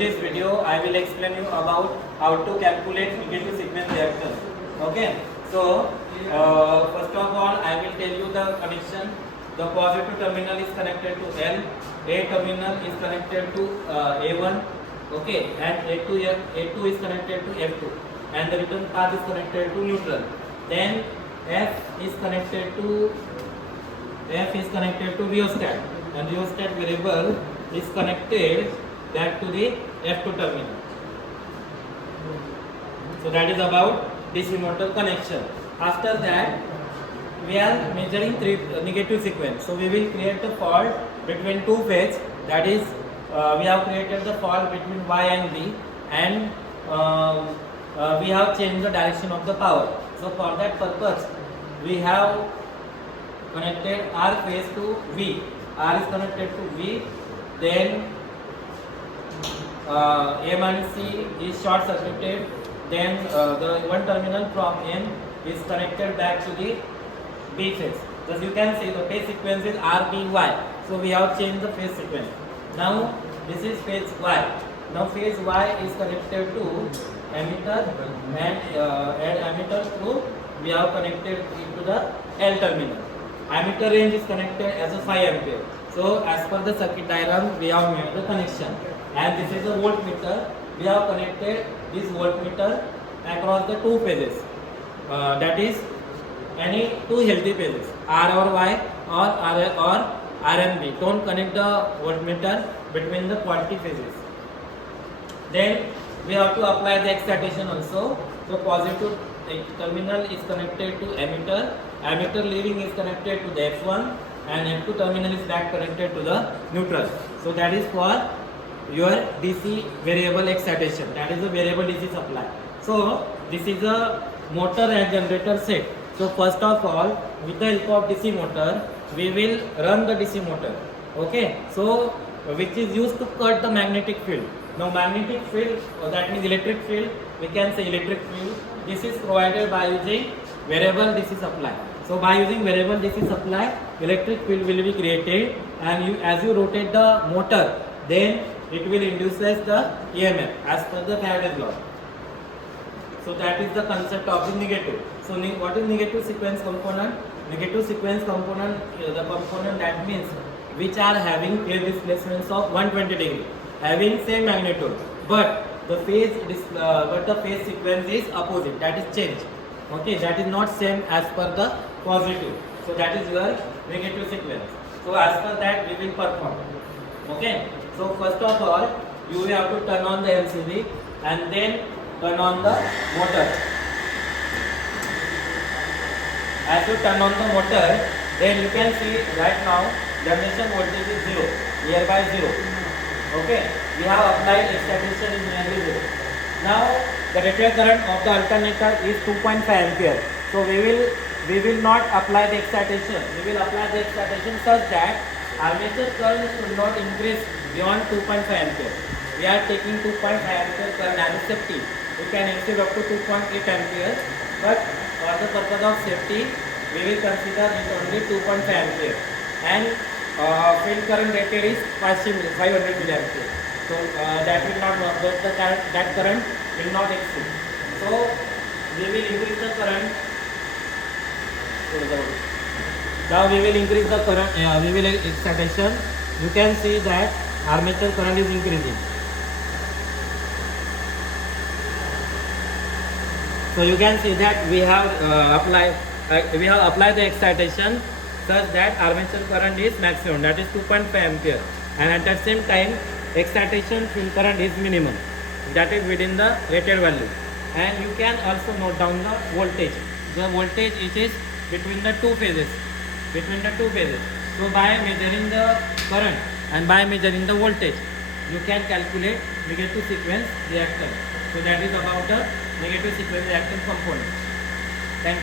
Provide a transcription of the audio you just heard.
this video I will explain you about how to calculate negative sequence reactance. Okay, so first of all I will tell you the connection. The positive terminal is connected to L, A terminal is connected to A1, okay, and A2 is connected to F2, and the return path is connected to neutral. Then F is connected to rheostat, and rheostat variable is connected back to the F2 terminal. So that is about DC motor connection. After that we are measuring negative sequence. So we will create the fault between two phases. That is, we have created the fault between Y and B, and we have changed the direction of the power. So for that purpose, we have connected R phase to V. R is connected to V. Then M and C is short circuited. Then the one terminal from M is connected back to the B phase. As you can see, the phase sequence is RBY. So we have changed the phase sequence. Now this is phase Y. Now phase Y is connected to emitter, and emitter through we have connected into the L terminal. Emitter range is connected as a 5 ampere. So as per the circuit diagram, we have made the connection. And this is a voltmeter. We have connected this voltmeter across the two phases. That is any two healthy phases, R or Y or R and B. Don't connect the voltmeter between the faulty phases. Then we have to apply the excitation also. So positive terminal is connected to emitter. Emitter leading is connected to the F1, and F2 terminal is back connected to the neutral. So that is for your DC variable excitation. That is the variable DC supply. So this is a motor and generator set. So first of all, with the help of DC motor, we will run the DC motor. Okay, so which is used to cut the magnetic field. Now magnetic field, that means electric field, we can say electric field. This is provided by using variable DC supply. So by using variable DC supply, electric field will be created, and as you rotate the motor, then it will induces the EMF as per the Faraday's law. So that is the concept of the negative. So what is negative sequence component? Negative sequence component is the component that means which are having phase displacements of 120 degree, having same magnitude, but the phase sequence is opposite, that is change. Okay, that is not same as per the positive. So that is your negative sequence. So as per that we will perform. Okay. So first of all, you have to turn on the LCD and then turn on the motor. As you turn on the motor, then you can see right now generation voltage is 0, nearby 0. Okay, we have applied excitation is nearly 0. Now the rated current of the alternator is 2.5 ampere. So we will not apply the excitation. We will apply the excitation such that armature current should not increase beyond 2.5 ampere. We are taking 2.5 ampere current as a safety. We can exceed up to 2.8 ampere, but for the purpose of safety, we will consider it only 2.5 ampere. And field current rated is 500 milliampere. So that will not work. That current will not exceed. So we will increase the current. Now we will increase the current. We will excitation. You can see that armature current is increasing. So you can see that we have applied the excitation such that armature current is maximum, that is 2.5 ampere, and at the same time excitation field current is minimum, that is within the rated value. And you can also note down the voltage. The voltage it is between the two phases. So by measuring the current and by measuring the voltage, you can calculate negative sequence reactance. So that is about the negative sequence reactance component.